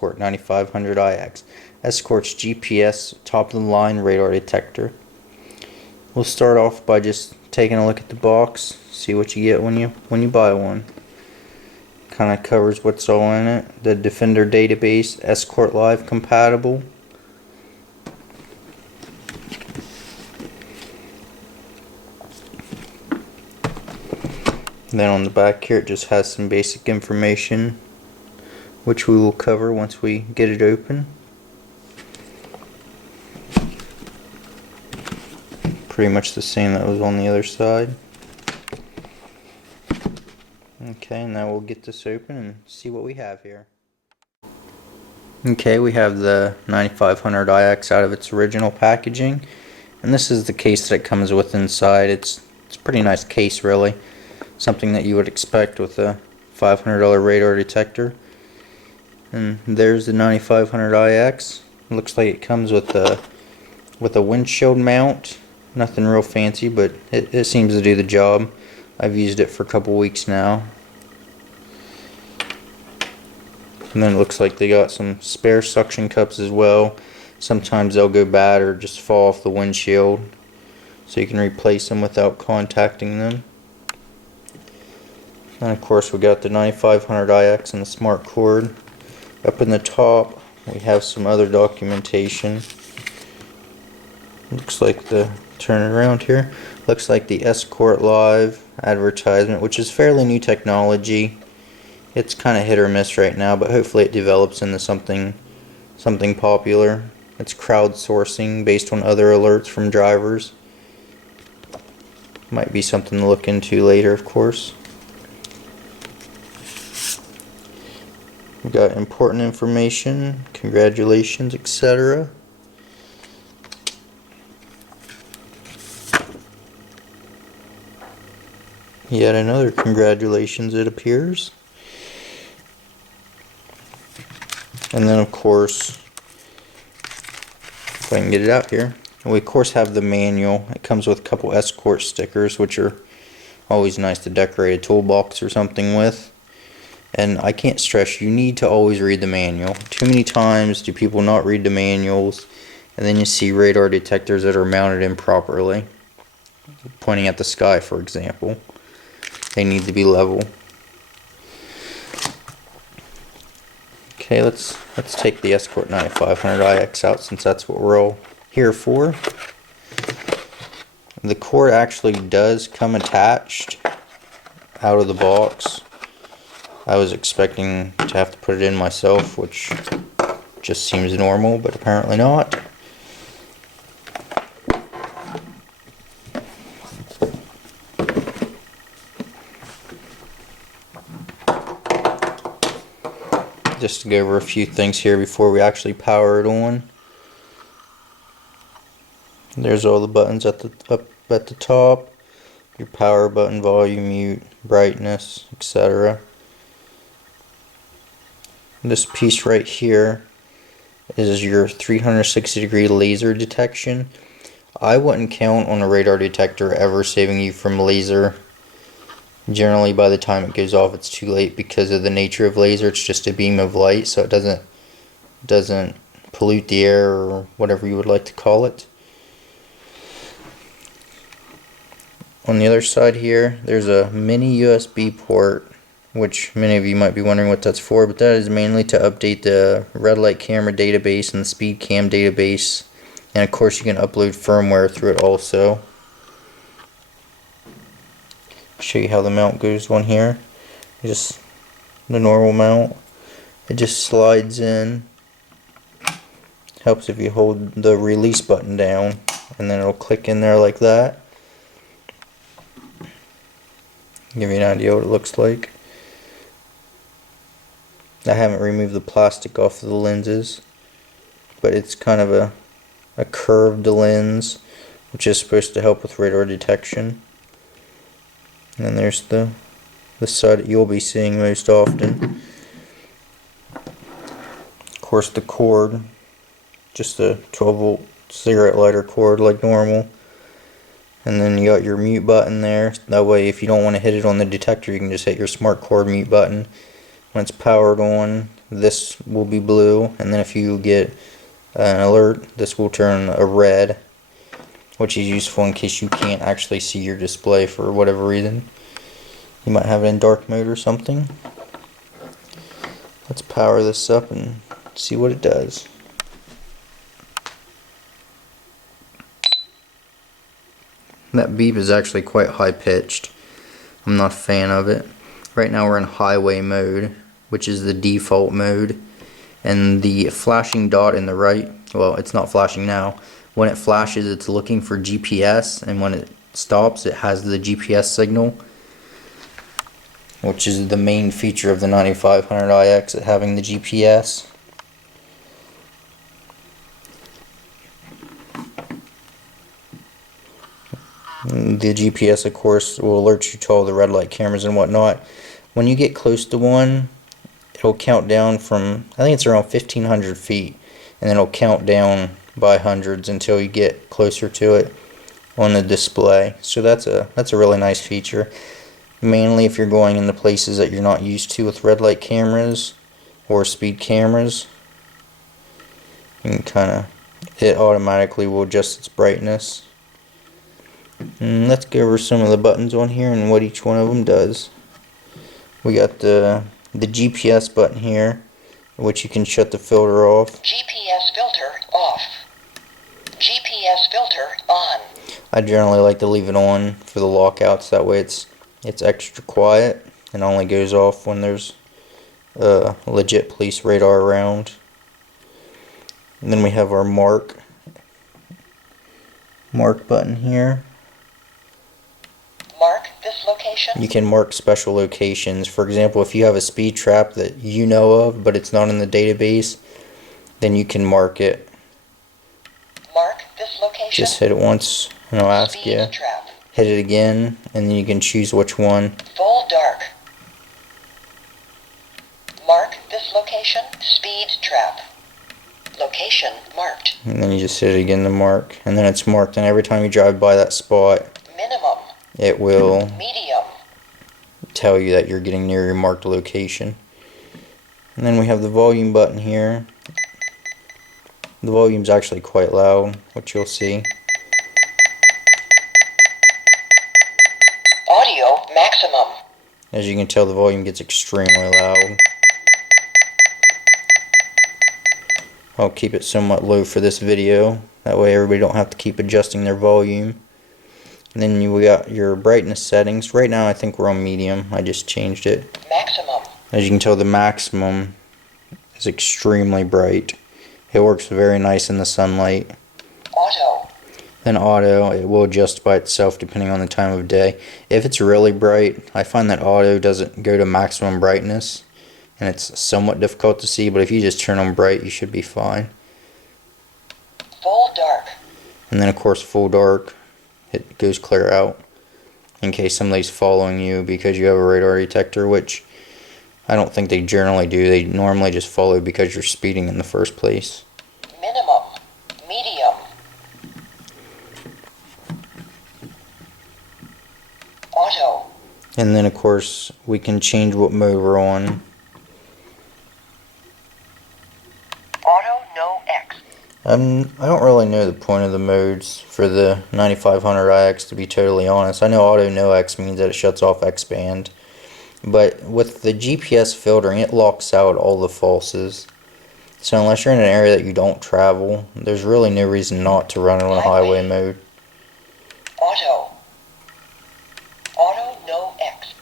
Escort 9500IX. Escort's GPS top of the line radar detector. We'll start off by just taking a look at the box, see what you get when you buy one. Kind of covers what's all in it. The Defender database, Escort Live compatible. Then on the back here it just has some basic information, which we will cover once we get it open. Pretty much the same that was on the other side. Okay, now we'll get this open and see what we have here. Okay, we have the 9500IX out of its original packaging, and this is the case that it comes with inside. It's a pretty nice case, really. Something that you would expect with a $500 radar detector. And there's the 9500IX. Looks like it comes with a windshield mount. Nothing real fancy, but it seems to do the job. I've used it for a couple weeks now. And then it looks like they got some spare suction cups as well. Sometimes they'll go bad or just fall off the windshield, so you can replace them without contacting them. And of course we got the 9500IX and the smart cord. Up in the top we have some other documentation. Looks like turn it around here. Looks like the Escort Live advertisement, which is fairly new technology. It's kind of hit or miss right now, but hopefully it develops into something popular. It's crowdsourcing based on other alerts from drivers. Might be something to look into later, of course. We've got important information, congratulations, etc. Yet another congratulations, it appears. And then of course, if I can get it out here, we of course have the manual. It comes with a couple Escort stickers, which are always nice to decorate a toolbox or something with. And I can't stress, you need to always read the manual. Too many times do people not read the manuals, and then you see radar detectors that are mounted improperly. Pointing at the sky, for example. They need to be level. Okay, let's take the Escort 9500IX out, since that's what we're all here for. The cord actually does come attached out of the box. I was expecting to have to put it in myself, which just seems normal, but apparently not. Just to go over a few things here before we actually power it on. There's all the buttons up at the top. Your power button, volume, mute, brightness, etc. This piece right here is your 360-degree laser detection. I wouldn't count on a radar detector ever saving you from laser. Generally by the time it goes off it's too late, because of the nature of laser. It's just a beam of light, so it doesn't pollute the air, or whatever you would like to call it. On the other side here there's a mini USB port, which many of you might be wondering what that's for, but that is mainly to update the red light camera database and the speed cam database, and of course you can upload firmware through it also. Show you how the mount goes on here. Just the normal mount. It just slides in. Helps if you hold the release button down, and then it'll click in there like that. Give you an idea what it looks like. I haven't removed the plastic off of the lenses, but it's kind of a curved lens, which is supposed to help with radar detection. And then there's the side that you'll be seeing most often. Of course the cord, just a 12-volt cigarette lighter cord like normal. And then you got your mute button there. That way if you don't want to hit it on the detector, you can just hit your smart cord mute button. When it's powered on, this will be blue, and then if you get an alert, this will turn a red, which is useful in case you can't actually see your display for whatever reason. You might have it in dark mode or something. Let's power this up and see what it does. That beep is actually quite high pitched. I'm not a fan of it. Right now we're in highway mode, which is the default mode, and the flashing dot in the right, well, it's not flashing now. When it flashes, it's looking for GPS, and when it stops, it has the GPS signal, which is the main feature of the 9500iX, having the GPS. The GPS, of course, will alert you to all the red light cameras and whatnot. When you get close to one, it'll count down from, I think it's around 1,500 feet, and then it'll count down by hundreds until you get closer to it on the display. So that's a really nice feature. Mainly if you're going into places that you're not used to with red light cameras or speed cameras, you can it automatically will adjust its brightness. And let's go over some of the buttons on here and what each one of them does. We got the GPS button here, which you can shut the filter off. GPS filter off. GPS filter on. I generally like to leave it on for the lockouts. That way it's extra quiet and only goes off when there's legit police radar around. And then we have our mark button here. Mark this location. You can mark special locations. For example, if you have a speed trap that you know of but it's not in the database, then you can mark it. Mark this location. Just hit it once and it'll ask you. Trap. Hit it again and then you can choose which one. Full dark. Mark this location. Speed trap. Location marked. And then you just hit it again to mark, and then it's marked, and every time you drive by that spot, minimum, it will medium, tell you that you're getting near your marked location. And then we have the volume button here. The volume's actually quite loud, which you'll see. Audio maximum. As you can tell, the volume gets extremely loud. I'll keep it somewhat low for this video. That way everybody don't have to keep adjusting their volume. And then we got your brightness settings. Right now I think we're on medium. I just changed it. Maximum. As you can tell, the maximum is extremely bright. It works very nice in the sunlight. Auto. Then auto, it will adjust by itself depending on the time of day. If it's really bright, I find that auto doesn't go to maximum brightness, and it's somewhat difficult to see, but if you just turn on bright, you should be fine. Full dark. And then of course full dark, it goes clear out in case somebody's following you because you have a radar detector, which I don't think they generally do. They normally just follow because you're speeding in the first place. Minimum, medium. Auto. And then of course we can change what mode we're on. I don't really know the point of the modes for the 9500iX, to be totally honest. I know auto no X means that it shuts off X band, but with the GPS filtering, it locks out all the falses. So unless you're in an area that you don't travel, there's really no reason not to run it on highway mode. Auto. Auto no X.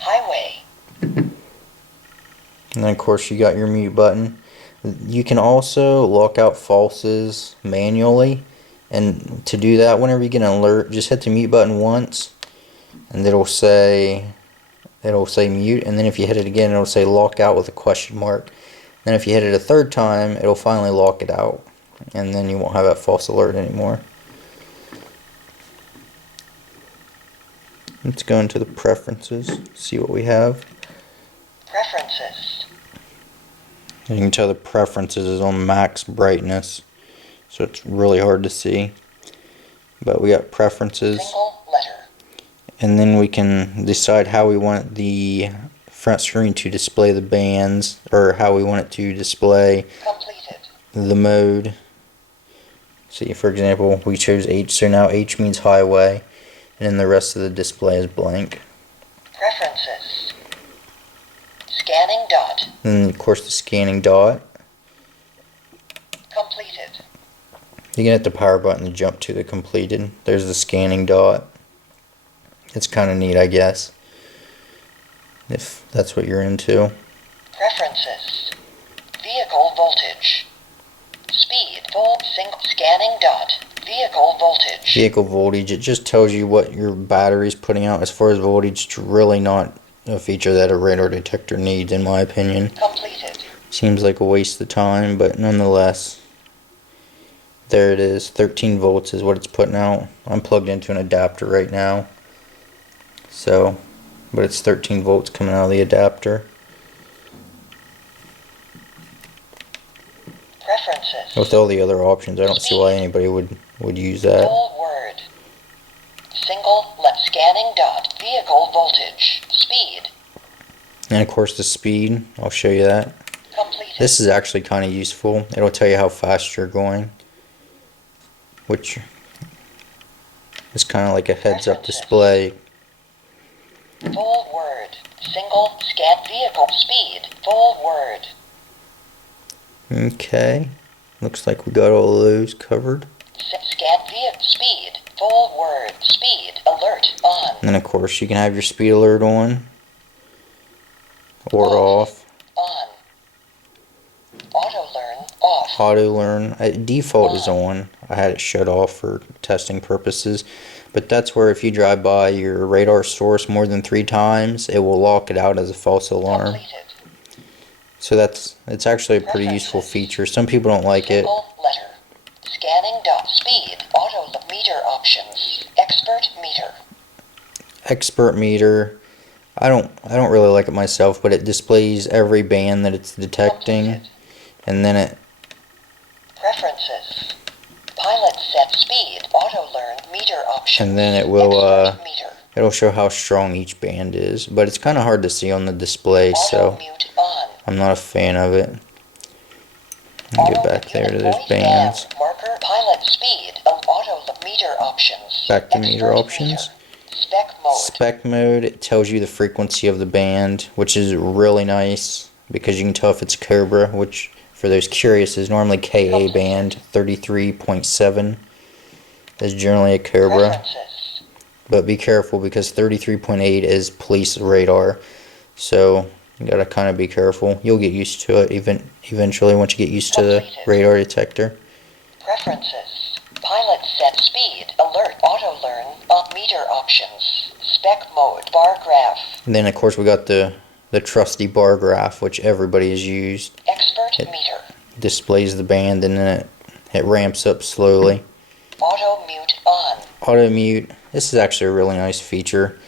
Highway. And then of course you got your mute button. You can also lock out falses manually, and to do that, whenever you get an alert, just hit the mute button once and it'll say mute, and then if you hit it again, it'll say lock out with a question mark. Then if you hit it a third time, it'll finally lock it out, and then you won't have that false alert anymore. Let's go into the preferences, see what we have. Preferences. You can tell the preferences is on max brightness, so it's really hard to see. But we got preferences, Single letter. and then we can decide how we want the front screen to display the bands, or how we want it to display Completed. the mode. See, for example, we chose H, so now H means highway, and then the rest of the display is blank. Preferences. Scanning dot. And of course the scanning dot. Completed. You can hit the power button to jump to the completed. There's the scanning dot. It's kind of neat, I guess, if that's what you're into. Preferences. Vehicle voltage. Speed. Full single scanning dot. Vehicle voltage. Vehicle voltage, it just tells you what your battery's putting out as far as voltage. It's really not a feature that a radar detector needs, in my opinion. Completed. Seems like a waste of time, but nonetheless, there it is. 13 volts is what it's putting out. I'm plugged into an adapter right now, so, but it's 13 volts coming out of the adapter. Preferences. With all the other options, I don't see why anybody would use that. Full word. Single scanning dot. Vehicle voltage. Speed. And of course the speed, I'll show you that. Completed. This is actually kind of useful. It'll tell you how fast you're going, which is kind of like a heads up display. Full word. Single scan vehicle speed. Full word. Okay, looks like we got all of those covered. Scan vehicle speed. Full word. Speed. Alert on. And then of course you can have your speed alert on or off. On. Auto learn off. Auto learn default is on. I had it shut off for testing purposes, but that's where if you drive by your radar source more than 3 times, it will lock it out as a false alarm. Completed. So it's actually a pretty useful feature. Some people don't like it. Single letter. Scanning dot. Speed. Auto meter options. Expert meter. Expert meter. I don't really like it myself, but it displays every band that it's detecting, Completed. and then it Preferences. Pilot set speed. Auto learn meter options. and then it will Expert meter. it'll show how strong each band is, but it's kind of hard to see on the display, Auto so mute on. I'm not a fan of it. Let me get back there to those bands. Marker pilot speed. Auto meter options. Back to meter Expert options. meter. Spec mode. Spec mode, it tells you the frequency of the band, which is really nice because you can tell if it's Cobra, which for those curious is normally KA band. 33.7 is generally a Cobra, Preferences. but be careful because 33.8 is police radar, so you gotta kind of be careful. You'll get used to it eventually once you get used to the radar detector. Preferences. Pilot set speed. Alert. Auto learn. Meter options. Spec mode. Bar graph. And then of course we got the trusty bar graph, which everybody has used. Expert It meter. displays the band and then it ramps up slowly. Auto mute on. Auto mute. This is actually a really nice feature.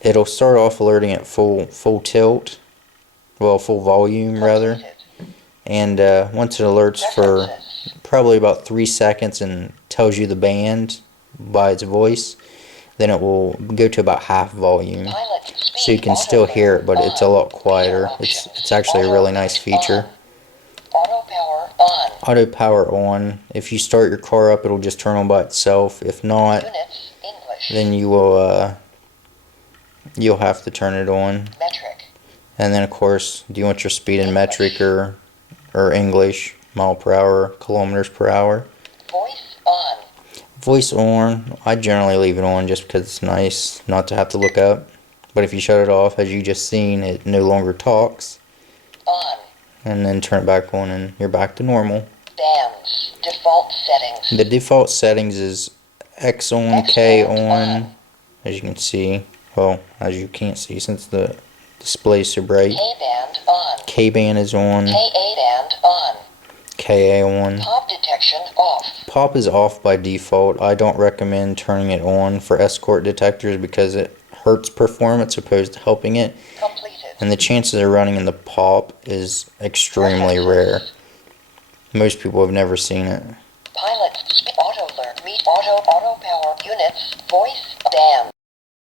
It'll start off alerting at full tilt, well, full volume rather, Completed. and once it alerts for Preferences. probably about 3 seconds and tells you the band by its voice, then it will go to about half volume, Pilot speed. so you can Auto still learn hear it, but it's a on. lot quieter. Meter It's options. actually a really Auto nice mute feature. on. Auto power on. Auto power on. If you start your car up, it'll just turn on by itself. If not, Units. English. then you will you'll have to turn it on. Metric. And then of course, do you want your speed in metric or English, mile per hour, kilometers per hour? Voice on. Voice on. I generally leave it on just because it's nice not to have to look up. But if you shut it off, as you just seen, it no longer talks. On. And then turn it back on and you're back to normal. Bands. Default settings. The default settings is X on, K on, as you can see. Well, as you can't see since the display's so bright. K-band on. K-band is on, K-A-band on. KA on. Pop detection off. Pop is off by default. I don't recommend turning it on for escort detectors because it hurts performance opposed to helping it. Completed. And the chances of running in the pop is extremely rare. Most people have never seen it. Pilot speed. Auto learn. Meet auto power units. Voice. Band.